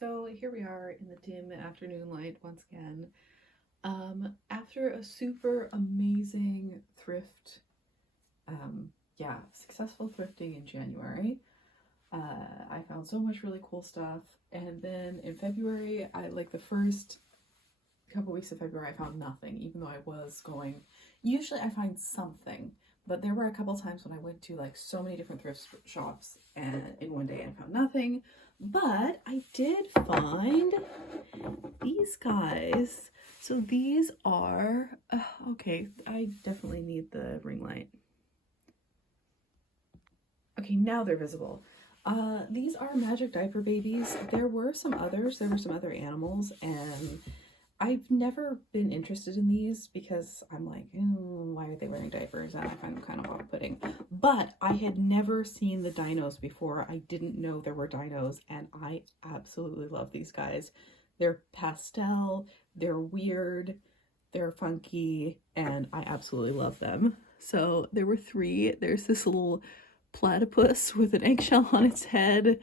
So here we are in the dim afternoon light once again. After a super amazing thrift, successful thrifting in January, I found so much really cool stuff. And then in February, I like the first couple weeks of February, I found nothing, even though I was going. Usually I find something, but there were a couple times when I went to like so many different thrift shops and in one day and found nothing. But I did find these guys. So these are, okay, I definitely need the ring light. Okay, now they're visible. These are magic diaper babies. There were some others. There were some other animals, and I've never been interested in these because I'm like, why are they wearing diapers? And I find them kind of off-putting. But I had never seen the dinos before. I didn't know there were dinos, and I absolutely love these guys. They're pastel, they're weird, they're funky, and I absolutely love them. So there were three. There's this little platypus with an eggshell on its head,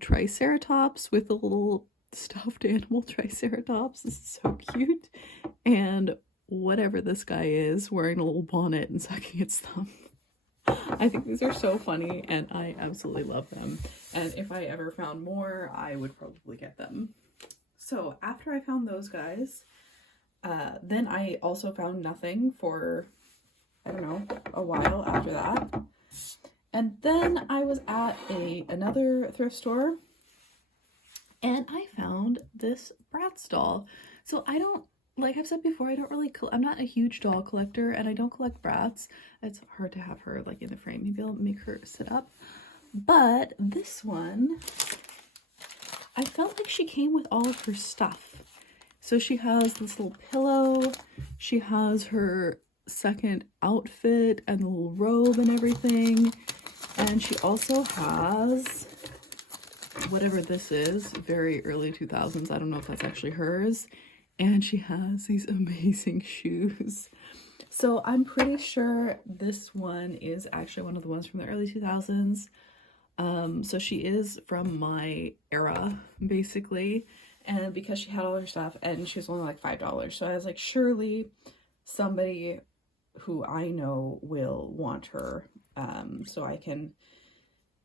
triceratops with a little stuffed animal triceratops. This is so cute. And whatever this guy is wearing a little bonnet and sucking its thumb. I think these are so funny and I absolutely love them. And if I ever found more, I would probably get them. So after I found those guys, then I also found nothing for, I don't know, a while after that. And then I was at another thrift store and I found this Bratz doll. So I don't, like I've said before, I don't really, I'm not a huge doll collector and I don't collect Bratz. It's hard to have her like in the frame. Maybe I'll make her sit up. But this one, I felt like she came with all of her stuff. So she has this little pillow. She has her second outfit and the little robe and everything. And she also has whatever this is, very early 2000s. I don't know if that's actually hers. And she has these amazing shoes. So I'm pretty sure this one is actually one of the ones from the early 2000s. So she is from my era, basically. And because she had all her stuff and she was only like $5. So I was like, surely somebody who I know will want her. So I can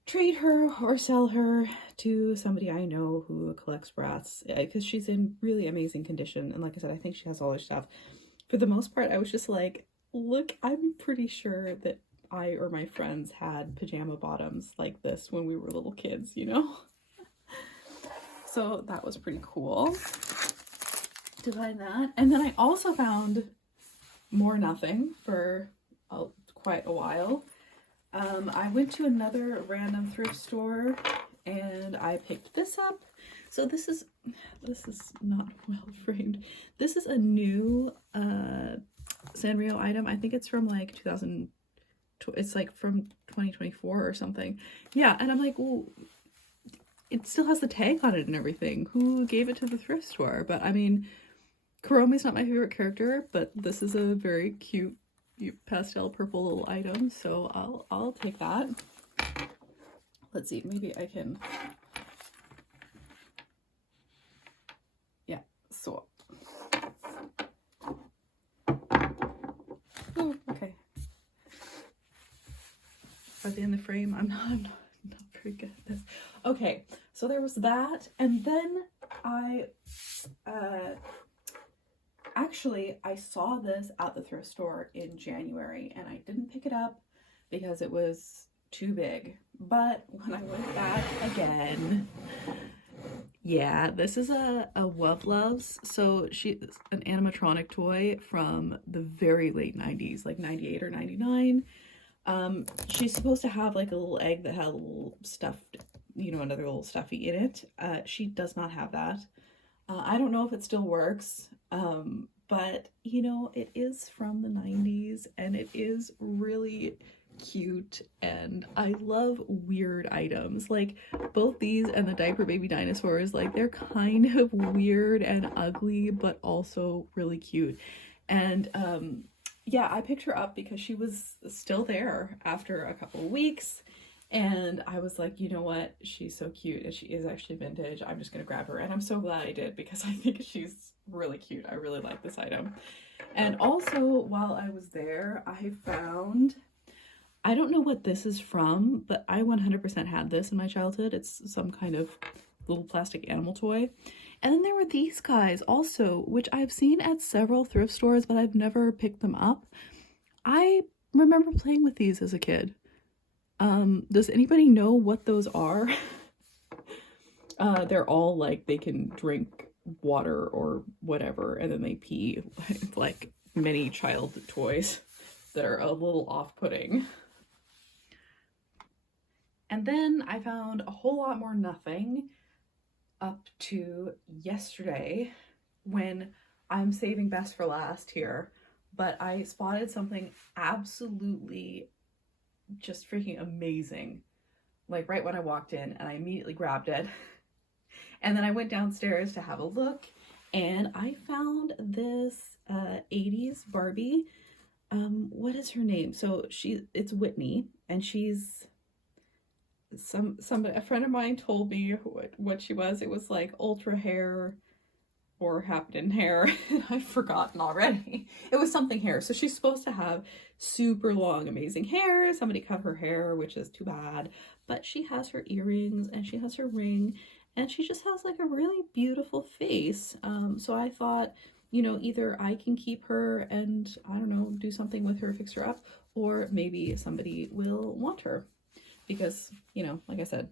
trade her or sell her to somebody I know who collects Bratz, because she's in really amazing condition. And like I said, I think she has all her stuff. For the most part, I was just like, look, I'm pretty sure that I or my friends had pajama bottoms like this when we were little kids, you know? So that was pretty cool to find that. And then I also found more nothing for quite a while. I went to another random thrift store and I picked this up. So this is not well framed. This is a new Sanrio item. I think it's from like 2000. It's like from 2024 or something. Yeah, and I'm like, well, it still has the tag on it and everything. Who gave it to the thrift store? But I mean, Kuromi's not my favorite character, but this is a very cute pastel purple little item, so I'll take that. Let's see, maybe I can, yeah, so oh, okay. Are they in the frame? I'm not very good at this. Okay, so there was that, and then actually, I saw this at the thrift store in January and I didn't pick it up because it was too big. But when I went back again, yeah, this is a wuvluvs. So she's an animatronic toy from the very late 90s, like 98 or 99. She's supposed to have like a little egg that had a little stuffed, you know, another little stuffy in it. She does not have that. I don't know if it still works, but you know, it is from the 90s and it is really cute and I love weird items. Like both these and the diaper baby dinosaurs, like they're kind of weird and ugly, but also really cute. And yeah, I picked her up because she was still there after a couple of weeks. And I was like, you know what? She's so cute and she is actually vintage. I'm just gonna grab her. And I'm so glad I did because I think she's really cute. I really like this item. And also, while I was there, I found, I don't know what this is from, but I 100% had this in my childhood. It's some kind of little plastic animal toy. And then there were these guys also, which I've seen at several thrift stores, but I've never picked them up. I remember playing with these as a kid. Does anybody know what those are? They're all like, they can drink water or whatever, and then they pee, like many child toys that are a little off-putting. And then I found a whole lot more nothing up to yesterday, when I'm saving best for last here, but I spotted something absolutely just freaking amazing, like right when I walked in, and I immediately grabbed it. And then I went downstairs to have a look, and I found this 80s Barbie. What is her name? So it's Whitney, and she's somebody, a friend of mine told me what she was. It was like ultra hair or Happening hair, and I've forgotten already. It was something hair. So she's supposed to have super long, amazing hair. Somebody cut her hair, which is too bad, but she has her earrings and she has her ring, and she just has like a really beautiful face. So I thought, you know, either I can keep her and, I don't know, do something with her, fix her up, or maybe somebody will want her. Because, you know, like I said,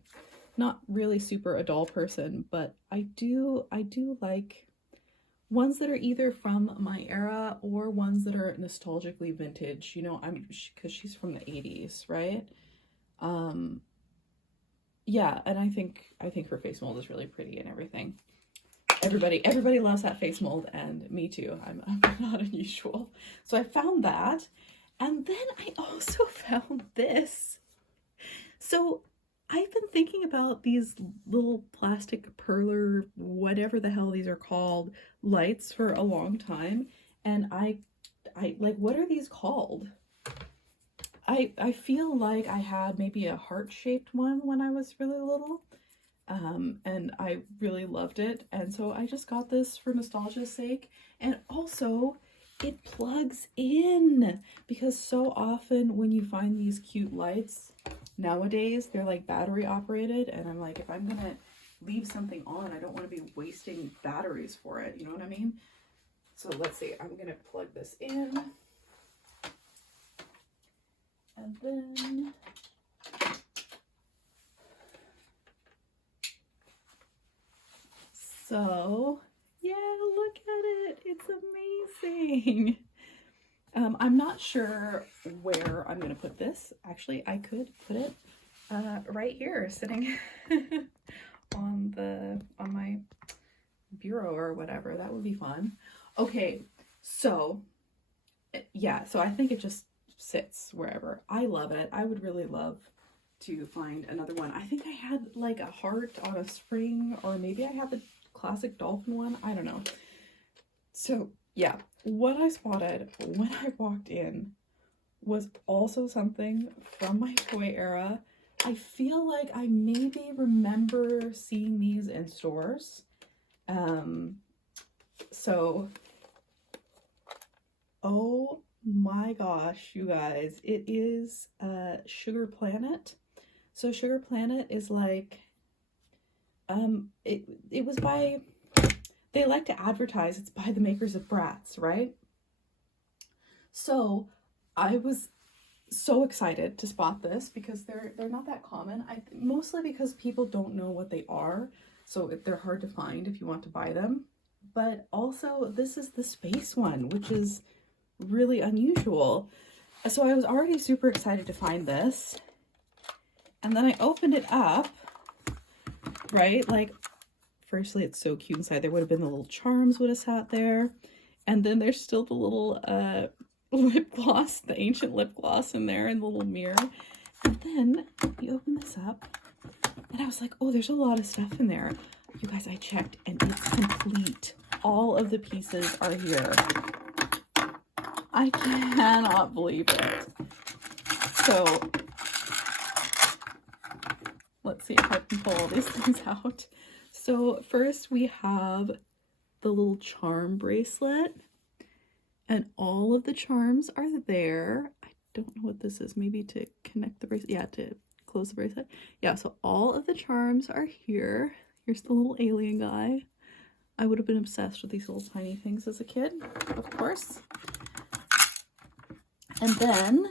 not really super a doll person, but I do like ones that are either from my era or ones that are nostalgically vintage. You know, because she's from the 80s, right? Yeah, and I think her face mold is really pretty and everything. Everybody loves that face mold, and me too. I'm not unusual. So I found that, and then I also found this. So I've been thinking about these little plastic perler, whatever the hell these are called, lights for a long time, and I like, what are these called? I feel like I had maybe a heart-shaped one when I was really little, and I really loved it, and so I just got this for nostalgia's sake. And also it plugs in, because so often when you find these cute lights nowadays, they're like battery operated, and I'm like, if I'm gonna leave something on, I don't want to be wasting batteries for it, you know what I mean? So let's see, I'm gonna plug this in, and then so yeah, look at it, it's amazing. I'm not sure where I'm gonna put this. Actually, I could put it right here, sitting on my bureau or whatever. That would be fun. Okay, so yeah, so I think it just sits wherever. I love it. I would really love to find another one. I think I had like a heart on a spring, or maybe I had the classic dolphin one. I don't know. So yeah, what I spotted when I walked in was also something from my toy era. I feel like I maybe remember seeing these in stores. So, oh my gosh, you guys, it is Sugar Planet. So Sugar Planet is like, it was by, they like to advertise it's by the makers of Bratz, right? So I was so excited to spot this because they're not that common. Mostly because people don't know what they are, so they're hard to find if you want to buy them. But also, this is the space one, which is really unusual. So I was already super excited to find this, and then I opened it up, right? Like, firstly, it's so cute inside. There would have been the little charms would have sat there, and then there's still the little lip gloss, the ancient lip gloss in there, and the little mirror. And then you open this up, and I was like, oh, there's a lot of stuff in there. You guys, I checked, and it's complete. All of the pieces are here. I cannot believe it. So let's see if I can pull all these things out. So first we have the little charm bracelet, and all of the charms are there. I don't know what this is, maybe to connect the bracelet. Yeah, to close the bracelet. Yeah, so all of the charms are here. Here's the little alien guy. I would have been obsessed with these little tiny things as a kid, of course. And then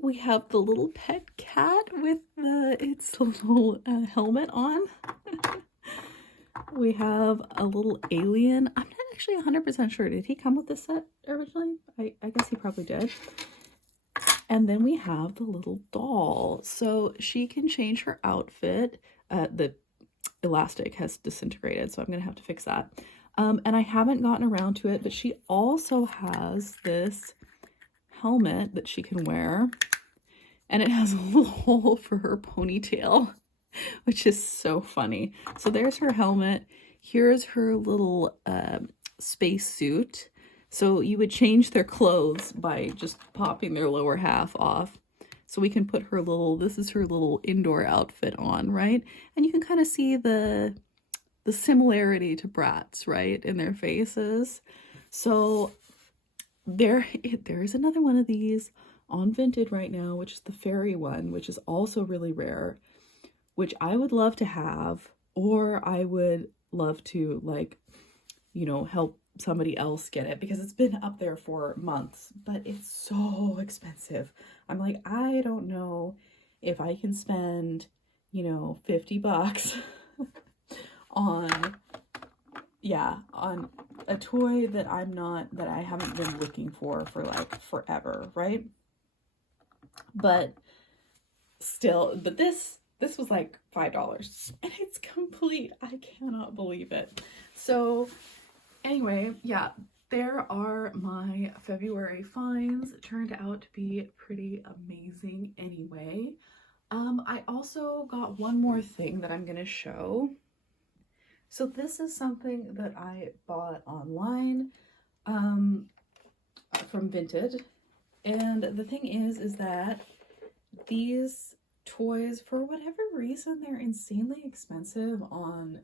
we have the little pet cat with its little helmet on. We have a little alien. I'm not actually 100% sure. Did he come with this set originally? I guess he probably did. And then we have the little doll. So she can change her outfit. The elastic has disintegrated, so I'm going to have to fix that. And I haven't gotten around to it, but she also has this helmet that she can wear. And it has a little hole for her ponytail, which is so funny. So there's her helmet. Here's her little space suit. So you would change their clothes by just popping their lower half off. So we can put her little, this is her little indoor outfit on, right? And you can kind of see the similarity to Bratz, right, in their faces. So there is another one of these on Vinted right now, which is the fairy one, which is also really rare, which I would love to have, or I would love to, like, you know, help somebody else get it, because it's been up there for months, but it's so expensive. I'm like, I don't know if I can spend, you know, 50 bucks on, yeah, on a toy that I haven't been looking for like forever, right? But still, but this was like $5 and it's complete. I cannot believe it. So anyway, yeah, there are my February finds. It turned out to be pretty amazing anyway. I also got one more thing that I'm going to show. So this is something that I bought online from Vinted. And the thing is that these toys, for whatever reason, they're insanely expensive on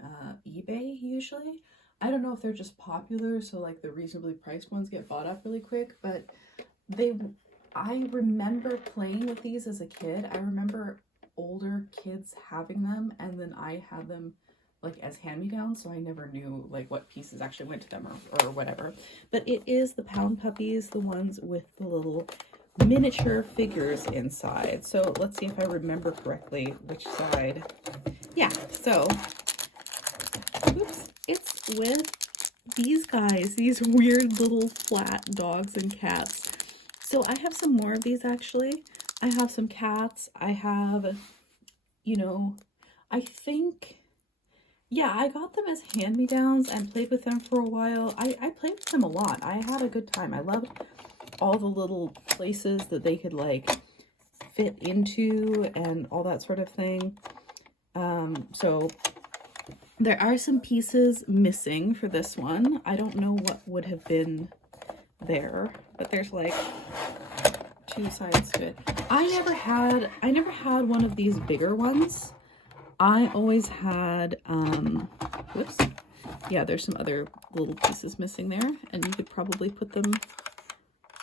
eBay usually. I don't know if they're just popular, so like the reasonably priced ones get bought up really quick, but I remember playing with these as a kid. I remember older kids having them, and then I had them like as hand-me-downs, so I never knew like what pieces actually went to them or whatever. But it is the Pound Puppies, the ones with the little miniature figures inside. So let's see if I remember correctly which side. Yeah, so oops, it's with these guys, these weird little flat dogs and cats. So I have some more of these actually. I have some cats. I have, you know, I think, yeah, I got them as hand-me-downs and played with them for a while. I played with them a lot. I had a good time. I loved all the little places that they could like fit into and all that sort of thing. So there are some pieces missing for this one. I don't know what would have been there, but there's like two sides to it. I never had one of these bigger ones. I always had whoops, yeah, there's some other little pieces missing there, and you could probably put them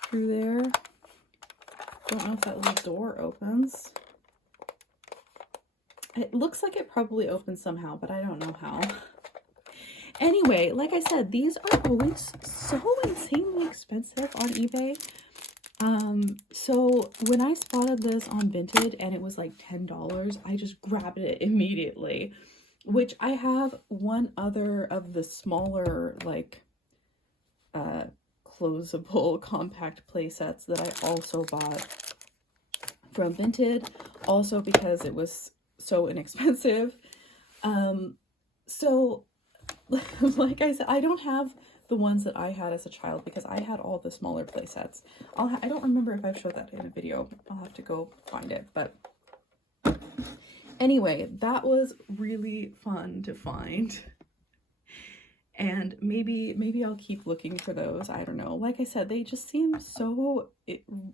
through there. Don't know if that little door opens. It looks like it probably opens somehow, but I don't know how. Anyway, like I said, these are always so insanely expensive on eBay. So when I spotted this on Vinted and it was like $10, I just grabbed it immediately, which I have one other of the smaller, like, closable compact play sets that I also bought from Vinted, also because it was so inexpensive. So like I said, I don't have the ones that I had as a child because I had all the smaller play sets. I don't remember if I've showed that in a video. I'll have to go find it. But anyway, that was really fun to find. And maybe I'll keep looking for those. I don't know. Like I said, they just seem so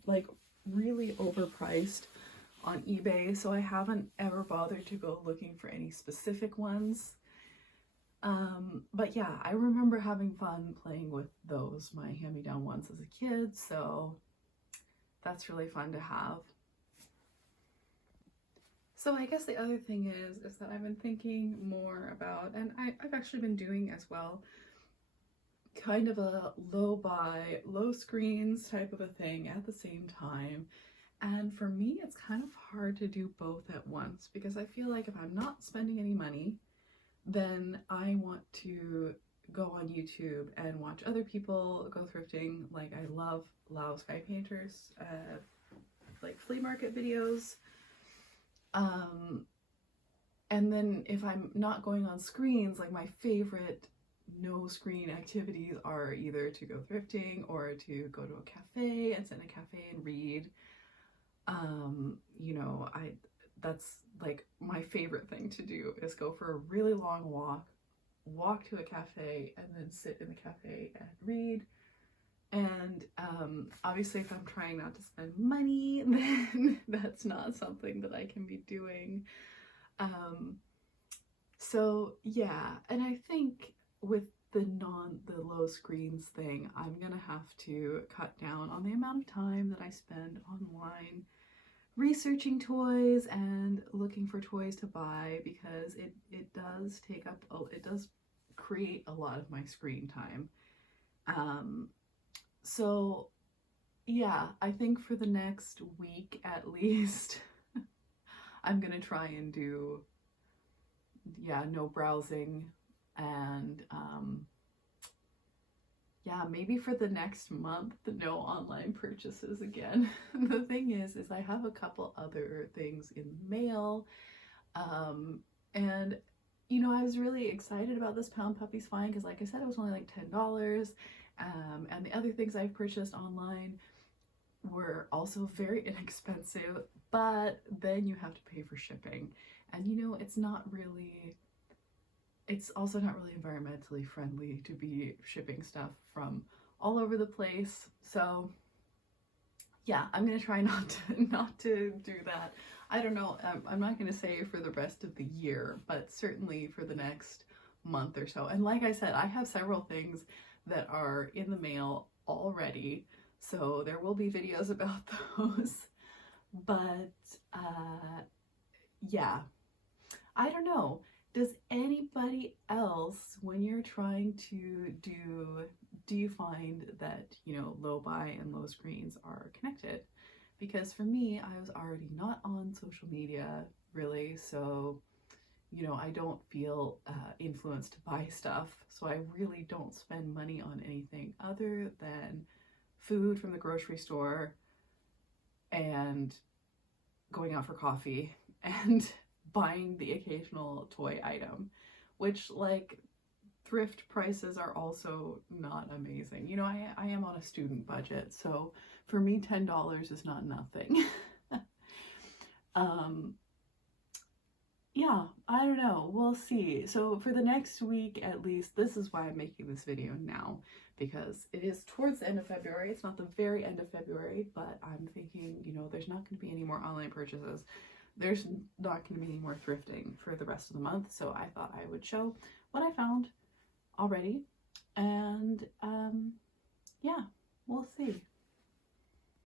like really overpriced. on eBay, so I haven't ever bothered to go looking for any specific ones. But yeah, I remember having fun playing with those, my hand-me-down ones as a kid, so that's really fun to have. So I guess the other thing is that I've been thinking more about, and I've actually been doing as well, kind of a low buy, low screens type of a thing at the same time. And for me, it's kind of hard to do both at once, because I feel like if I'm not spending any money, then I want to go on YouTube and watch other people go thrifting. Like, I love Lao Sky Painters, like flea market videos. And then if I'm not going on screens, like my favorite no screen activities are either to go thrifting or to go to a cafe and sit in a cafe and read. You know, that's like my favorite thing to do, is go for a really long walk to a cafe, and then sit in the cafe and read. And obviously if I'm trying not to spend money, then that's not something that I can be doing. So yeah, and I think with the low screens thing, I'm gonna have to cut down on the amount of time that I spend online researching toys and looking for toys to buy, because it does take up, it does create a lot of my screen time. So yeah, I think for the next week at least, I'm gonna try and do, yeah, no browsing, and yeah, maybe for the next month, no online purchases again. The thing is I have a couple other things in the mail, and you know, I was really excited about this Pound Puppies find, because like I said, it was only like $10, and the other things I've purchased online were also very inexpensive, but then you have to pay for shipping, and you know, it's also not really environmentally friendly to be shipping stuff from all over the place. So yeah, I'm gonna try not to do that. I don't know, I'm not gonna say for the rest of the year, but certainly for the next month or so. And like I said, I have several things that are in the mail already, so there will be videos about those. But yeah, I don't know. Does anybody else, when you're trying to do you find that, you know, low buy and low screens are connected? Because for me, I was already not on social media really, so you know, I don't feel influenced to buy stuff, so I really don't spend money on anything other than food from the grocery store and going out for coffee and buying the occasional toy item, which, like, thrift prices are also not amazing. You know, I am on a student budget, so for me $10 is not nothing. Yeah, I don't know, we'll see. So for the next week at least, this is why I'm making this video now, because it is towards the end of February. It's not the very end of February, but I'm thinking, you know, there's not going to be any more online purchases. There's not going to be any more thrifting for the rest of the month, so I thought I would show what I found already, and yeah, we'll see.